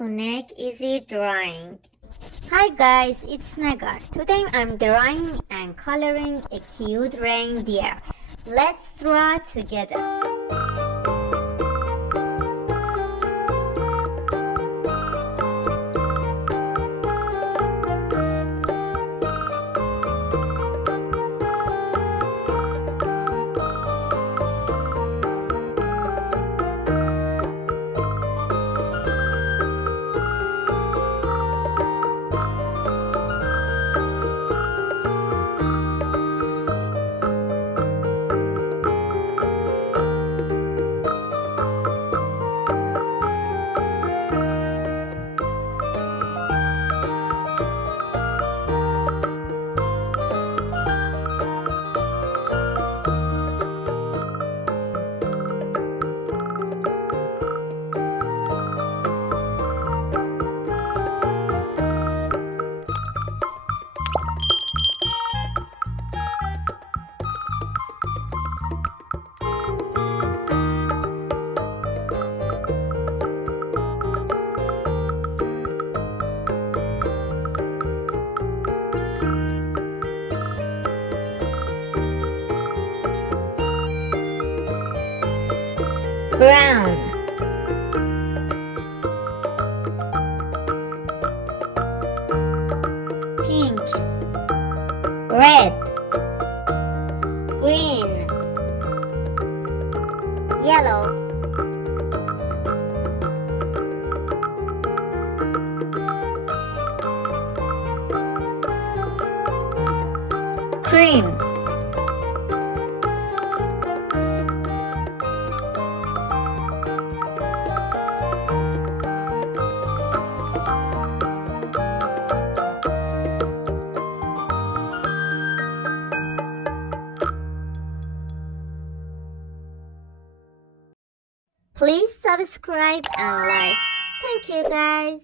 to NegEasyDrawing. Hi guys, it's Negar. Today I'm drawing and coloring a cute reindeer. Let's draw together. Brown, pink, red, green, yellow, cream, please subscribe and like. Thank you guys.